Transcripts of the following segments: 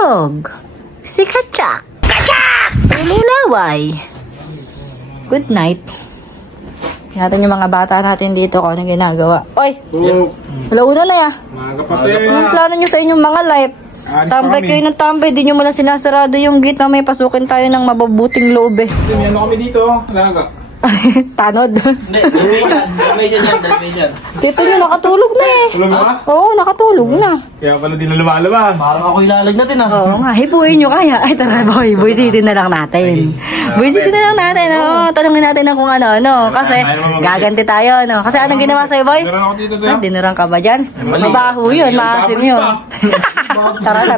Natutulog. Si Katsak. Katsak! Lulaway. Good night. Natin yung mga bata natin dito kung anong ginagawa. Oy! Alauna na ya. Mga kapatid. Anong plano nyo sa inyong mga life? Tambay kayo ng tambay. Di nyo mula sinasarado yung gate na may pasukin tayo ng mababuting loob eh. Ano kami dito? Alaga. Tanod. Hindi, dalmation yan, dalmation. Tito nyo nakatulog na eh. Tulog ba? Oo, nakatulog na. Kaya pala di na lumalabas. Parang ako ilalag natin ah. Oo nga, hipuin nyo kaya. Ay, tara boy, boy city na lang natin. Boy city na lang natin, oo. Tanungin natin na kung ano. Kasi gaganti tayo, no. Kasi anong ginawa sa'yo, boy? Meron ako dito, Ah, dinurang ka ba dyan? Mabaho yun, maasim yun. Tara na.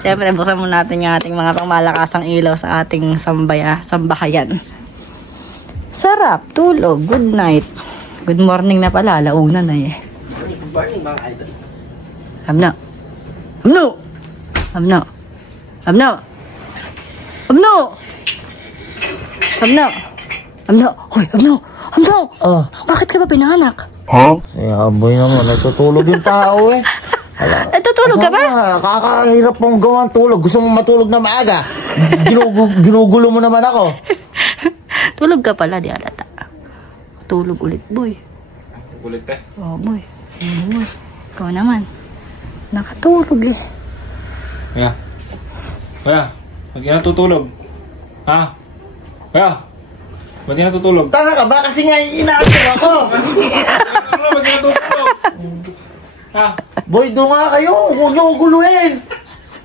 Siyempre, buksan mo natin yung ating mga pangmalakasang ilaw sa ating sambahayan. Sarap, tulog, good night. Good morning na pala, alauna na eh. Good morning mga idol. Amno. Hoy, Amno. Oh. Bakit ka ba pinanganak? Boy naman, natutulog yung tao eh. Natutulog ka ba? Kakahirap mong gawang tulog. Gusto mong matulog na maaga. Ginugulo mo naman ako. Tulog ka pala, di alata. Tulog ulit, boy. Ulit eh. Oh, boy. Boy. Ikaw naman. Nakatulog eh. Kaya. Ba't yan natutulog? Ha? Kaya. Ba't yan natutulog? Tanga ka ba? Kasi nga inaasar ako. Ba't yan natutulog? Ha? Boy, doon nga kayo. Huwag niyo kong guluhin.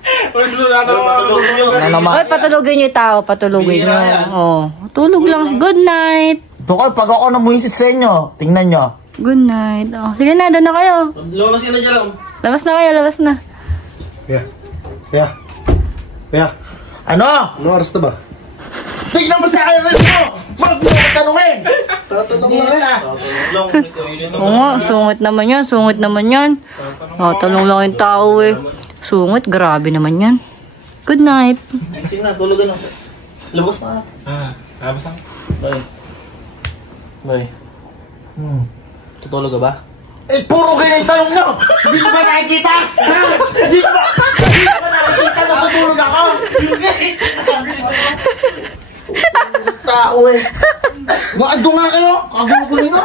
Ano naman? Hoy, patulogin niyo yung tao. Patulogin niyo. Oh, tulog lang. Good night. Doon pag ako namuhisit sa inyo, tingnan nyo. Good night. Oh, sige na, doon na kayo. Lumabas ka na dyan lang. Labas na kayo, labas na. Kaya. Ano? Ano oras na ba? Tingnan mo sa akin mo! Huwag mo ko tanungin! Tatanong lang na. Oo nga, sungit naman yan. Oh, tanong lang yung tao eh. Sungit, grabe naman yan. Good night. Sige na, tulugan ako. Labas na. Labas na. Boy. Tutulog ka ba? Eh, puro ganyan yung tanong nyo! Hindi ko ba nakikita? Ha? Hindi ko ba nakikita na tutulog ako? Tao eh. Doon nga kayo! Kagulo-gulo nyo!